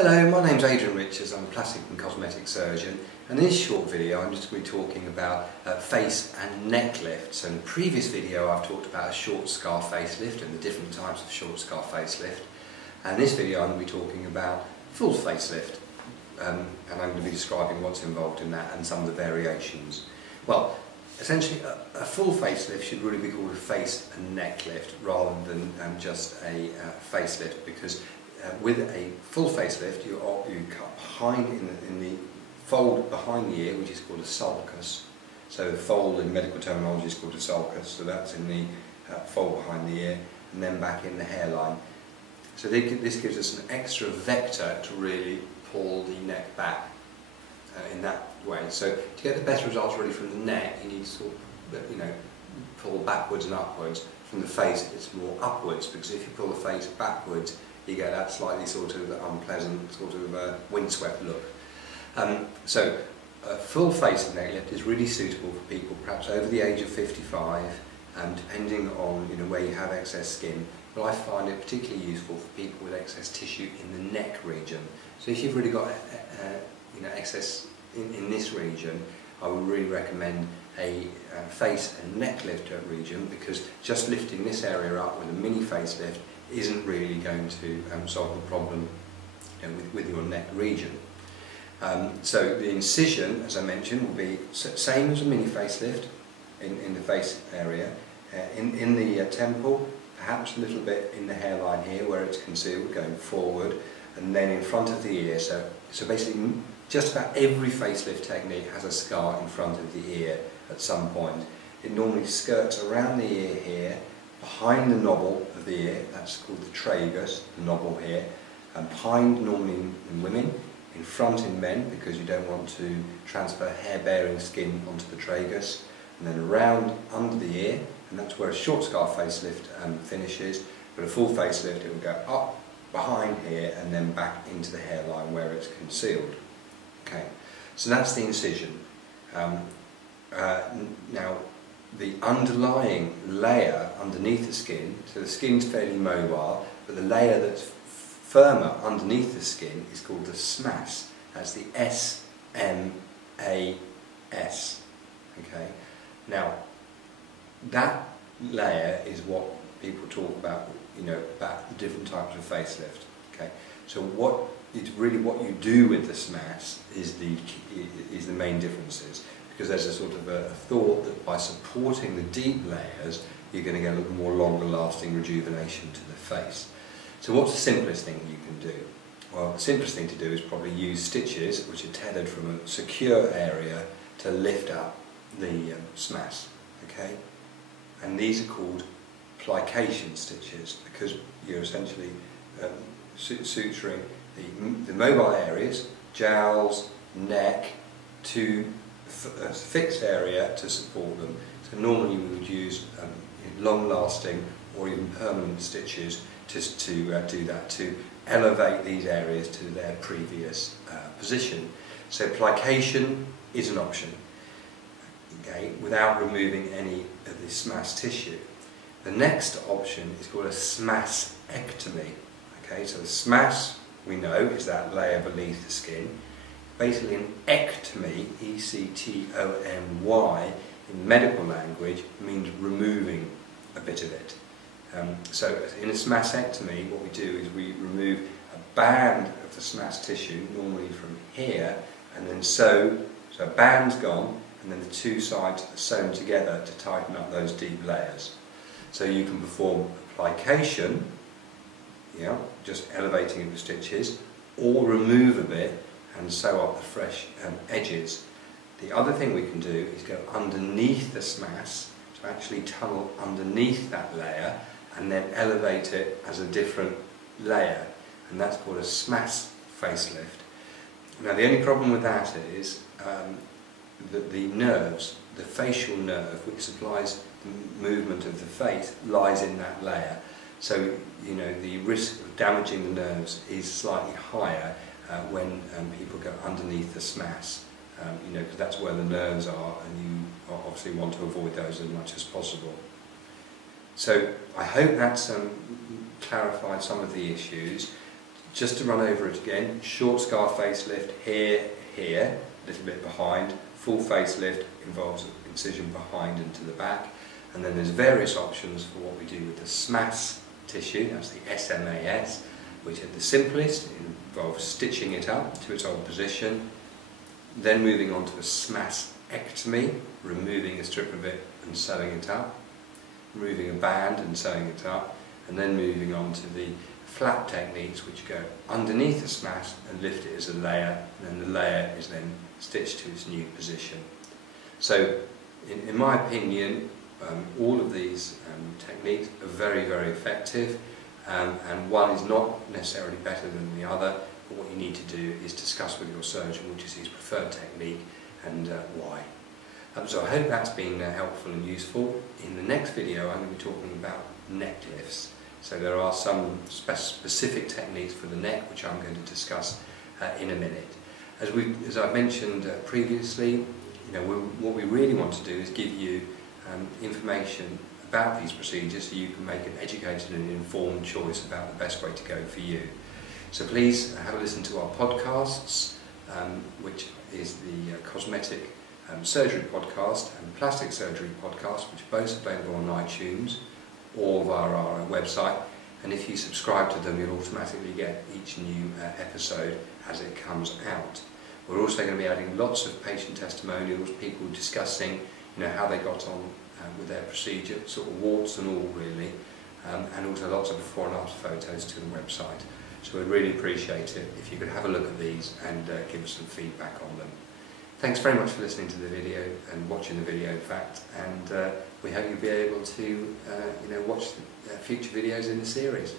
Hello, my name's Adrian Richards. I'm a plastic and cosmetic surgeon, and in this short video I'm just going to be talking about face and neck lifts. In the previous video I've talked about a short scar facelift and the different types of short scar facelift, and in this video I'm going to be talking about full facelift, and I'm going to be describing what's involved in that and some of the variations. Well, essentially a full facelift should really be called a face and neck lift rather than just a facelift, because with a full facelift, you cut behind in the fold behind the ear, which is called a sulcus. So the fold in medical terminology is called a sulcus. So that's in the fold behind the ear, and then back in the hairline. So this gives us an extra vector to really pull the neck back in that way. So to get the best results really from the neck, you need to sort of, pull backwards and upwards. From the face, it's more upwards, because if you pull the face backwards, you get that slightly sort of unpleasant sort of windswept look. So a full face and neck lift is really suitable for people perhaps over the age of 55, and depending on where you have excess skin. But I find it particularly useful for people with excess tissue in the neck region. So if you've really got excess in this region, I would really recommend a face and neck lift region, because just lifting this area up with a mini facelift isn't really going to solve the problem with your neck region. So the incision, as I mentioned, will be same as a mini facelift in the face area, in the temple, perhaps a little bit in the hairline here where it's concealed going forward, and then in front of the ear. So basically just about every facelift technique has a scar in front of the ear at some point. It normally skirts around the ear here, behind the knobble of the ear, that's called the tragus, the knobble here, and behind normally in women, in front in men, because you don't want to transfer hair-bearing skin onto the tragus, and then around under the ear, and that's where a short scar facelift finishes. But a full facelift, it will go up behind here and then back into the hairline where it's concealed. Okay, so that's the incision. Now, the underlying layer underneath the skin, so the skin's fairly mobile, but the layer that's firmer underneath the skin is called the SMAS. That's the S-M-A-S. Okay. Now, that layer is what people talk about, about the different types of facelift. Okay. So what you do with the SMAS is the main differences. Because there's a sort of a thought that by supporting the deep layers, you're going to get a little more longer lasting rejuvenation to the face. So what's the simplest thing you can do? Well, the simplest thing to do is probably use stitches which are tethered from a secure area to lift up the SMAS. Okay? And these are called plication stitches, because you're essentially suturing the mobile areas, jowls, neck, to a fixed area to support them. So normally we would use long-lasting or even permanent stitches just to do that, to elevate these areas to their previous position. So plication is an option, okay, without removing any of the SMAS tissue. The next option is called a SMASectomy. Okay, so the SMAS, we know, is that layer beneath the skin. Basically, an ectomy, E-C-T-O-M-Y, in medical language, means removing a bit of it. So in a SMASectomy, what we do is we remove a band of the SMAS tissue, normally from here, and then so a band's gone, and then the two sides are sewn together to tighten up those deep layers. So you can perform application, just elevating it with stitches, or remove a bit and sew up the fresh edges. The other thing we can do is go underneath the SMAS, to actually tunnel underneath that layer and then elevate it as a different layer, and that's called a SMAS facelift. Now the only problem with that is that the nerves, the facial nerve which supplies the movement of the face, lies in that layer. So the risk of damaging the nerves is slightly higher when people go underneath the SMAS, because that's where the nerves are, and you obviously want to avoid those as much as possible. So I hope that's clarified some of the issues. just to run over it again, short scar facelift here, a little bit behind. Full facelift involves incision behind and to the back. And then there's various options for what we do with the SMAS tissue, that's the SMAS, which at the simplest involves stitching it up to its old position, then moving on to a SMASectomy, removing a strip of it and sewing it up, removing a band and sewing it up, and then moving on to the flap techniques, which go underneath the SMAS and lift it as a layer, and then the layer is then stitched to its new position. So in my opinion, all of these techniques are very, very effective, and one is not necessarily better than the other, but what you need to do is discuss with your surgeon which is his preferred technique and why. So I hope that's been helpful and useful. In the next video I'm going to be talking about neck lifts. So there are some specific techniques for the neck which I'm going to discuss in a minute. As I mentioned previously, what we really want to do is give you information about these procedures so you can make an educated and informed choice about the best way to go for you. So please have a listen to our podcasts, which is the cosmetic surgery podcast and plastic surgery podcast, which are both available on iTunes or via our website. And if you subscribe to them, you'll automatically get each new episode as it comes out. We're also going to be adding lots of patient testimonials, people discussing how they got on with their procedure, sort of warts and all really, and also lots of before and after photos to the website. So we'd really appreciate it if you could have a look at these and give us some feedback on them. Thanks very much for listening to the video and watching the video in fact, and we hope you'll be able to watch the future videos in the series.